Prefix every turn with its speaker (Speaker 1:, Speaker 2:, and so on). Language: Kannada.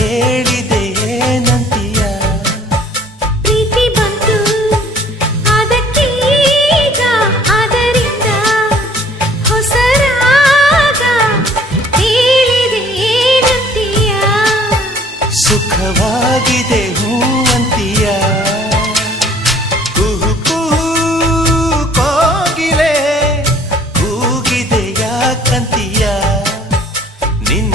Speaker 1: ಕೇಳಿದೆ ಏನಂತೀಯ?
Speaker 2: ಪ್ರೀತಿ ಬಂತು ಅದಕ್ಕೀಗ ಅದರಿಂದ ಹೊಸರಾಗ ಹೇಳಿದೆ ಏನಂತೀಯ?
Speaker 1: ಸುಖವಾಗಿದೆ ಹೂವಂತೀಯ. ಕುಹು ಕುಹು ಕೋಗಿಲೆ ಕೂಗಿದೆ ಯಾಕಂತೀಯ? ನಿನ್ನ